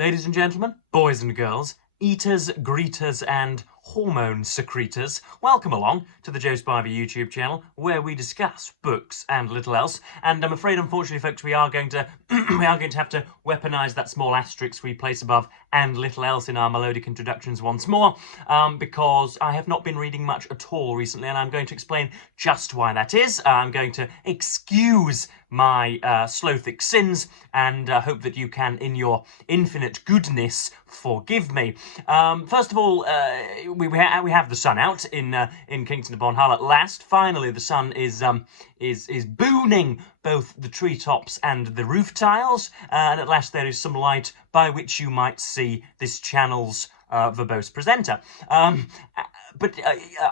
Ladies and gentlemen, boys and girls, eaters, greeters, and hormone secretors, welcome along to the Joe Spivey YouTube channel, where we discuss books and little else. And I'm afraid, unfortunately, folks, we are going to have to weaponise that small asterisk we place above "and little else" in our melodic introductions once more, because I have not been reading much at all recently, and I'm going to explain just why that is. I'm going to excuse my slothic sins and hope that you can, in your infinite goodness, forgive me. First of all, we have the sun out in Kingston upon Hull at last. Finally, the sun is booning both the treetops and the roof tiles, and at last there is some light by which you might see this channel's verbose presenter. But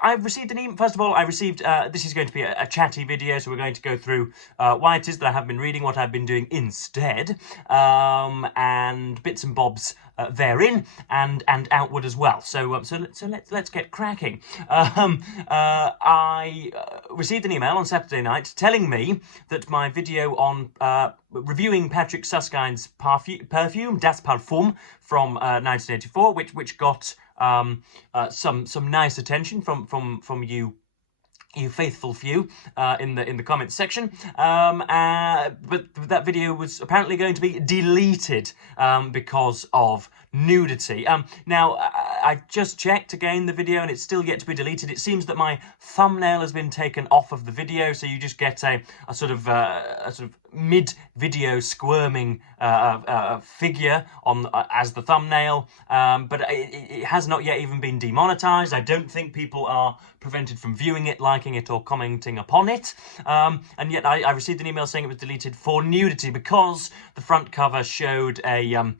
I've received an email. First of all, I received, this is going to be a chatty video, so we're going to go through why it is that I have been reading, what I've been doing instead, and bits and bobs therein, and outward as well. So let's get cracking. I received an email on Saturday night telling me that my video on reviewing Patrick Suskind's perfume, Das Parfum, from 1984, which got some nice attention from you faithful few in the comments section, but that video was apparently going to be deleted because of nudity. Now, I just checked again the video and it's still yet to be deleted. It seems that my thumbnail has been taken off of the video, so you just get a sort of mid-video squirming figure on as the thumbnail, but it has not yet even been demonetized. I don't think people are prevented from viewing it, liking it, or commenting upon it. And yet I received an email saying it was deleted for nudity because the front cover showed a young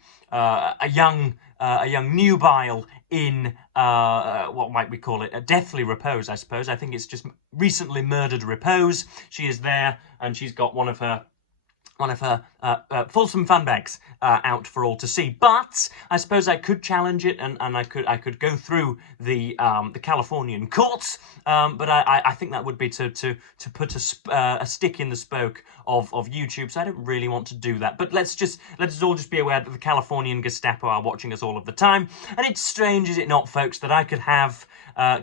nubile in what might we call it, a deathly repose, I suppose. I think it's just recently murdered repose. She is there and she's got one of her fulsome fun bags out for all to see. But I suppose I could challenge it, and I could go through the Californian courts. But I think that would be to put a stick in the spoke of YouTube. So I don't really want to do that. But let's all just be aware that the Californian Gestapo are watching us all of the time. And it's strange, is it not, folks, that I could have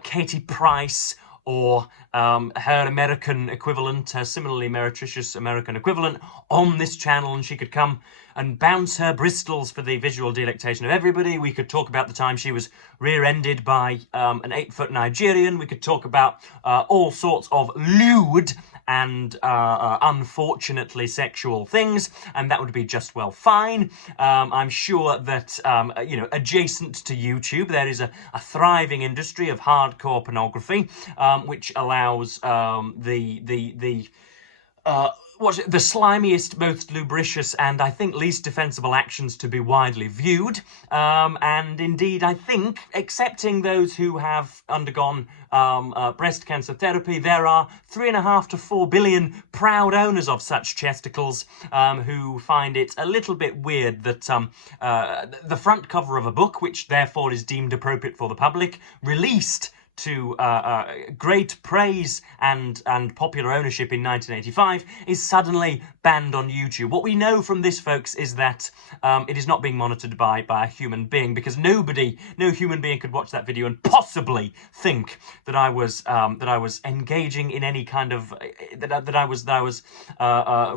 Katie Price, or her American equivalent, her similarly meretricious American equivalent, on this channel, and she could come and bounce her Bristols for the visual delectation of everybody. We could talk about the time she was rear-ended by an 8-foot Nigerian. We could talk about all sorts of lewd and unfortunately sexual things, and that would be just well fine. I'm sure that adjacent to YouTube there is a thriving industry of hardcore pornography, which allows the slimiest, most lubricious, and I think least defensible actions to be widely viewed. And indeed, I think, excepting those who have undergone breast cancer therapy, there are 3.5 to 4 billion proud owners of such chesticles who find it a little bit weird that the front cover of a book, which therefore is deemed appropriate for the public, released to great praise and popular ownership in 1985, is suddenly banned on YouTube. What we know from this, folks, is that it is not being monitored by a human being, because no human being could watch that video and possibly think that I was engaging in any kind of that I was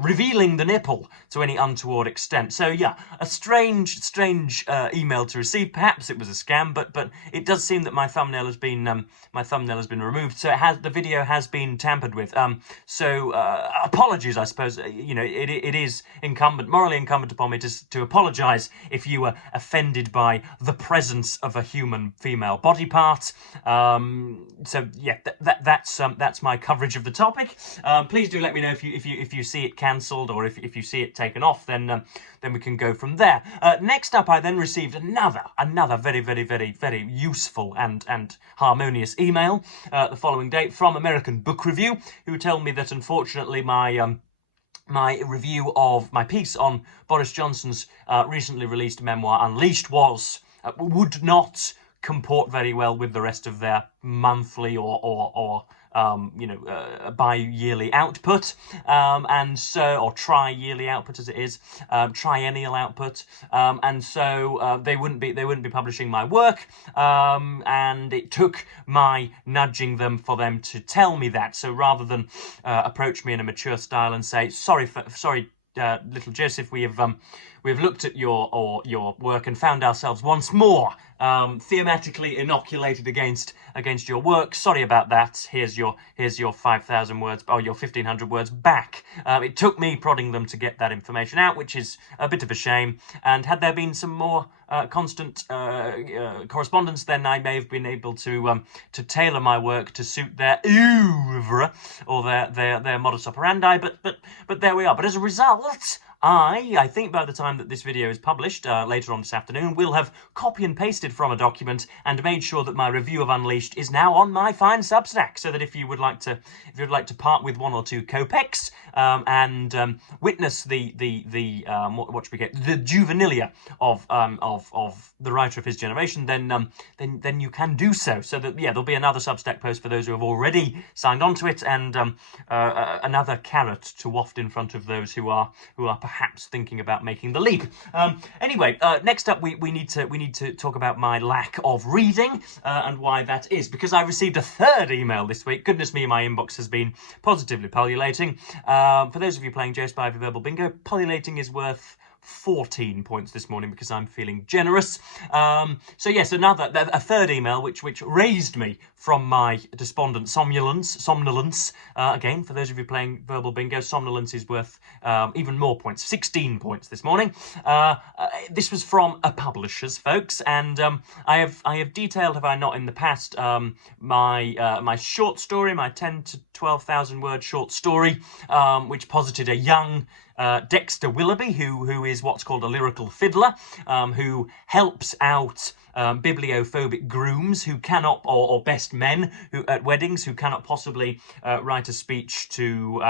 revealing the nipple to any untoward extent. So yeah, a strange email to receive. Perhaps it was a scam, but it does seem that my thumbnail has been removed, so the video has been tampered with. So apologies, I suppose. It is morally incumbent upon me to apologise if you were offended by the presence of a human female body part. So yeah, that's my coverage of the topic. Please do let me know if you see it cancelled, or if you see it taken off. Then we can go from there. Next up, I then received another very useful and harmonious email the following day from American Book Review, who tell me that unfortunately my review of my piece on Boris Johnson's recently released memoir Unleashed would not comport very well with the rest of their monthly or bi-yearly output, and so, or tri-yearly output as it is, triennial output, and so they wouldn't be publishing my work, and it took my nudging them for them to tell me that. So rather than approach me in a mature style and say, sorry, little Joseph, we have looked at your work and found ourselves once more thematically inoculated against your work. Sorry about that. Here's your 5,000 words, or your 1,500 words back. It took me prodding them to get that information out, which is a bit of a shame. And had there been some more constant correspondence, then I may have been able to tailor my work to suit their oeuvre or their modus operandi. But there we are. But as a result, I think by the time that this video is published later on this afternoon, will have copy and pasted from a document and made sure that my review of Unleashed is now on my fine Substack, so that if you would like to part with 1 or 2 kopecks and witness the what should we get, the juvenilia of the writer of his generation, then you can do so. So that, yeah, there'll be another Substack post for those who have already signed on to it, and another carrot to waft in front of those who are perhaps thinking about making the leap. Anyway, next up we need to talk about my lack of reading and why that is, because I received a 3rd email this week. Goodness me, my inbox has been positively pullulating. For those of you playing Joe Spivey Verbal Bingo, pullulating is worth 14 points this morning because I'm feeling generous. So yes, a 3rd email which raised me from my despondent somnolence. Again, for those of you playing Verbal Bingo, somnolence is worth even more points, 16 points this morning. This was from a publisher's, folks, and I have detailed, have I not, in the past, my short story, my 10 to 12,000 word short story, which posited a young Dexter Willoughby, who is what's called a lyrical fiddler, who helps out bibliophobic grooms who cannot, or best men who at weddings who cannot possibly write a speech to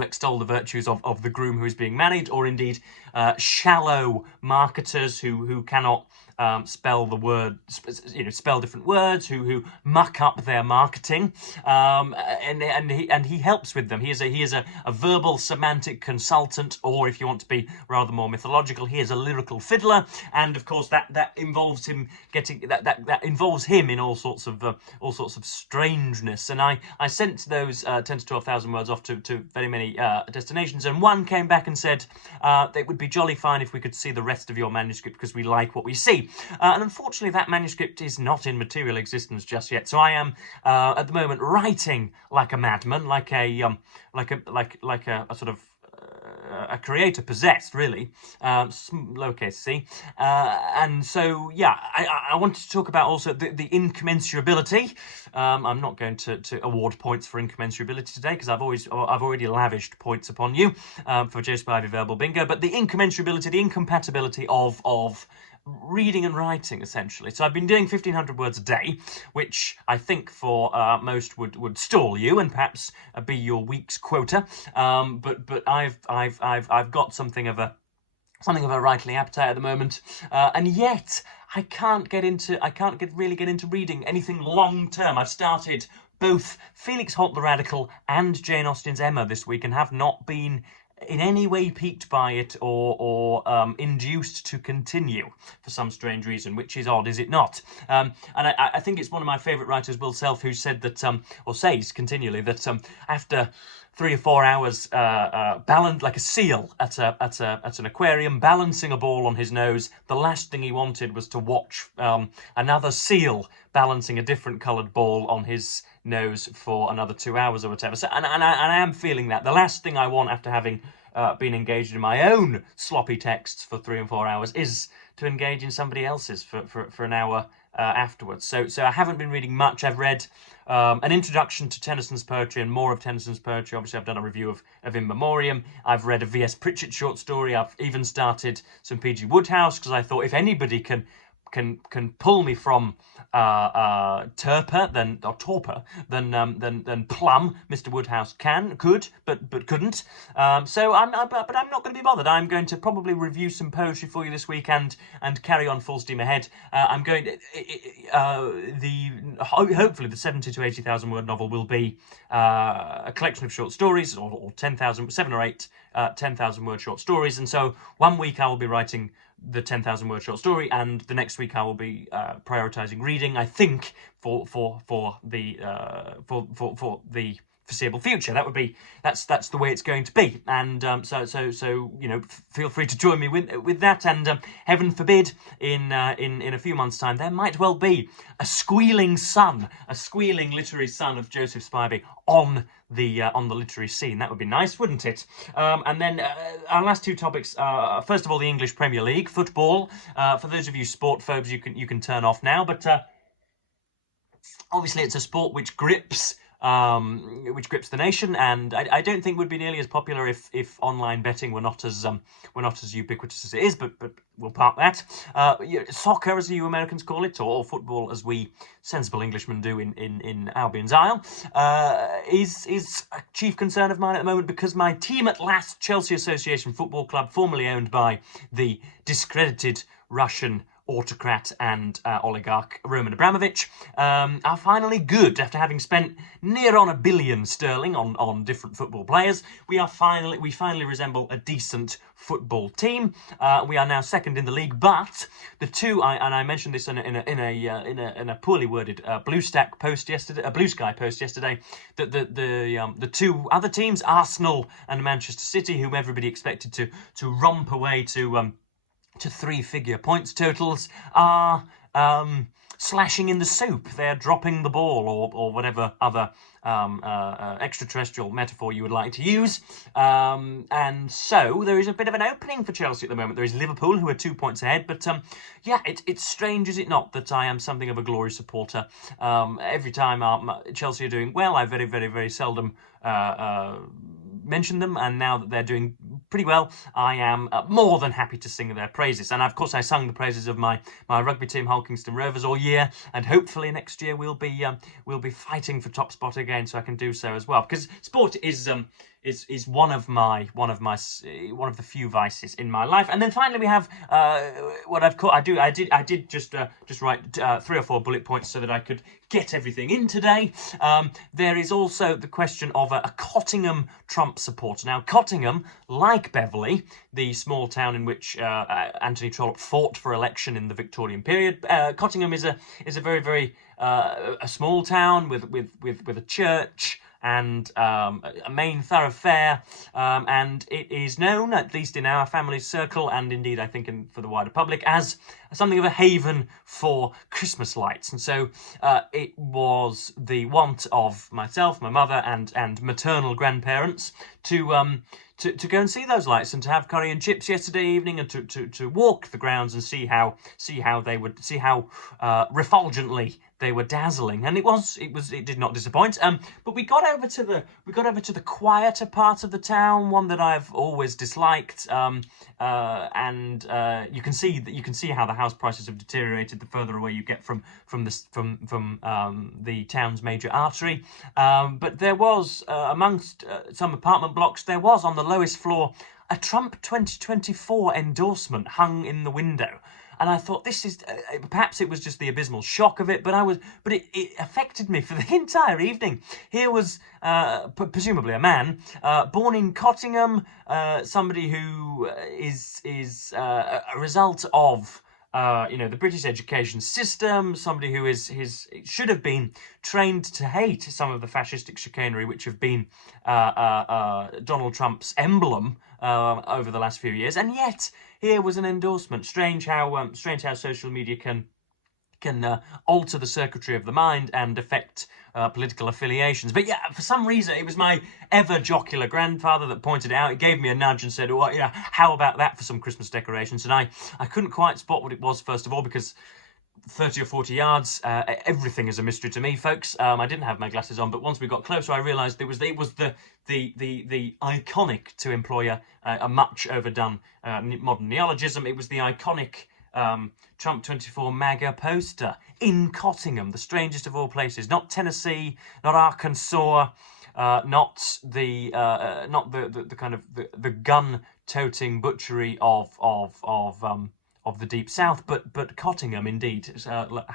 extol the virtues of the groom who is being married, or indeed shallow marketers who cannot spell different words, who muck up their marketing, and he helps with them. He is a verbal semantic consultant, or if you want to be rather more mythological, he is a lyrical fiddler, and of course that involves him that involves him in all sorts of strangeness. And I sent those 10 to 12,000 words off to very many destinations, and one came back and said it would be jolly fine if we could see the rest of your manuscript because we like what we see. And unfortunately, that manuscript is not in material existence just yet. So I am at the moment writing like a madman, like a sort of a creator possessed, really, lowercase c. And so, yeah, I wanted to talk about also the incommensurability. I'm not going to award points for incommensurability today because I've already lavished points upon you for Joe Spivey Verbal Bingo. But the incommensurability, the incompatibility of reading and writing, essentially. So I've been doing 1,500 words a day, which I think for most would stall you and perhaps be your week's quota. But I've got something of a writerly appetite at the moment, and yet I can't really get into reading anything long term. I've started both Felix Holt the Radical and Jane Austen's Emma this week and have not been in any way piqued by it or induced to continue for some strange reason, which is odd, is it not? And I think it's one of my favourite writers, Will Self, who said that, or says continually, that after 3 or 4 hours balanced like a seal at an aquarium, balancing a ball on his nose, the last thing he wanted was to watch another seal balancing a different coloured ball on his nose for another 2 hours or whatever. So, and I am feeling that. The last thing I want after having been engaged in my own sloppy texts for 3 and 4 hours is to engage in somebody else's for an hour afterwards. So I haven't been reading much. I've read an introduction to Tennyson's poetry and more of Tennyson's poetry. Obviously, I've done a review of In Memoriam. I've read a V.S. Pritchett short story. I've even started some P.G. Wodehouse because I thought if anybody can can pull me from torpor than Plum. Mr. Woodhouse could, but couldn't. So but I'm not going to be bothered. I'm going to probably review some poetry for you this week and carry on full steam ahead. I'm going to hopefully the 70 to 80,000 word novel will be a collection of short stories, or 7 or 8 10,000 word short stories. And so one week I will be writing the 10,000 word short story, and the next week I will be prioritizing reading, I think, for the foreseeable future. That's the way it's going to be. And so you know, feel free to join me with that. And heaven forbid, in a few months' time, there might well be a squealing literary son of Joseph Spivey on the literary scene. That would be nice, wouldn't it? And then our last two topics. First of all, the English Premier League football. For those of you sport phobes, you can turn off now. But obviously, it's a sport which grips the nation, and I don't think would be nearly as popular if online betting were not as ubiquitous as it is. But we'll park that. Soccer, as you Americans call it, or football, as we sensible Englishmen do in Albion's Isle, is a chief concern of mine at the moment, because my team at last, Chelsea Association Football Club, formerly owned by the discredited Russian autocrat and oligarch Roman Abramovich, are finally good after having spent near on £1 billion sterling on different football players. We finally resemble a decent football team. We are now second in the league, but the two, I mentioned this in a poorly worded Blue Sky post yesterday, that the two other teams, Arsenal and Manchester City, whom everybody expected to romp away to three-figure points totals, are slashing in the soup. They're dropping the ball, or whatever other extraterrestrial metaphor you would like to use. And so there is a bit of an opening for Chelsea at the moment. There is Liverpool, who are 2 points ahead. But yeah, it's strange, is it not, that I am something of a glory supporter. Every time Chelsea are doing well, I very, very, very seldom mention them, and now that they're doing pretty well, I am more than happy to sing their praises. And of course, I sung the praises of my rugby team, Holkingston Rovers, all year, and hopefully next year we'll be fighting for top spot again, so I can do so as well. Because sport is one of the few vices in my life. And then finally we have what I've called. I did just write 3 or 4 bullet points so that I could get everything in today. There is also the question of a Cottingham Trump supporter. Now, Cottingham, like Beverley, the small town in which Anthony Trollope fought for election in the Victorian period, Cottingham is a very, very a small town with a church and a main thoroughfare, and it is known, at least in our family's circle, and indeed I think for the wider public, as something of a haven for Christmas lights. And so it was the want of myself, my mother, and maternal grandparents to go and see those lights, and to have curry and chips yesterday evening, and to walk the grounds and see how refulgently they were dazzling. And it did not disappoint. But we got over to the quieter part of the town, one that I've always disliked. And you can see how the house prices have deteriorated the further away you get from the town's major artery. But there was amongst some apartment blocks, there was on the lowest floor a Trump 2024 endorsement hung in the window. And I thought, this is perhaps it was just the abysmal shock of it, but it affected me for the entire evening. Here was presumably a man born in Cottingham, somebody who is a result of the British education system, somebody who should have been trained to hate some of the fascistic chicanery which have been Donald Trump's emblem over the last few years, and yet here was an endorsement. Strange how social media can alter the circuitry of the mind and affect political affiliations. But yeah, for some reason, it was my ever-jocular grandfather that pointed it out. He gave me a nudge and said, well, how about that for some Christmas decorations? And I couldn't quite spot what it was, first of all, because 30 or 40 yards, everything is a mystery to me, folks. I didn't have my glasses on, but once we got closer, I realised it was the iconic, to employ a much overdone modern neologism, it was the iconic Trump 24 MAGA poster in Cottingham, the strangest of all places. Not Tennessee, not Arkansas, not the kind of the gun-toting butchery of the Deep South, but Cottingham indeed,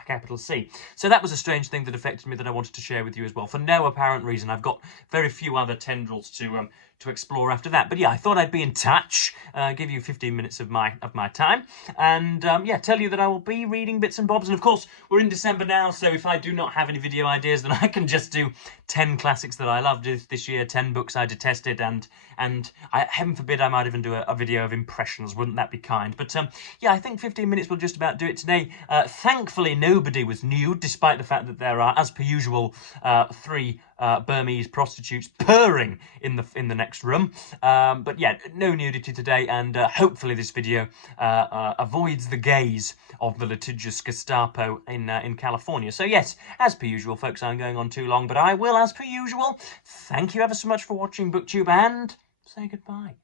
capital C. So that was a strange thing that affected me that I wanted to share with you as well, for no apparent reason. I've got very few other tendrils to explore after that. But yeah, I thought I'd be in touch, give you 15 minutes of my time, and yeah, tell you that I will be reading bits and bobs. And of course, we're in December now, so if I do not have any video ideas, then I can just do 10 classics that I loved this year, 10 books I detested, and heaven forbid I might even do a video of impressions. Wouldn't that be kind? But yeah, I think 15 minutes will just about do it today. Thankfully, nobody was nude, despite the fact that there are, as per usual, 3 Burmese prostitutes purring in the next room. But yeah, no nudity today, and hopefully this video avoids the gaze of the litigious Gestapo in California. So yes, as per usual, folks, I'm going on too long, but I will, as per usual, thank you ever so much for watching BookTube, and say goodbye.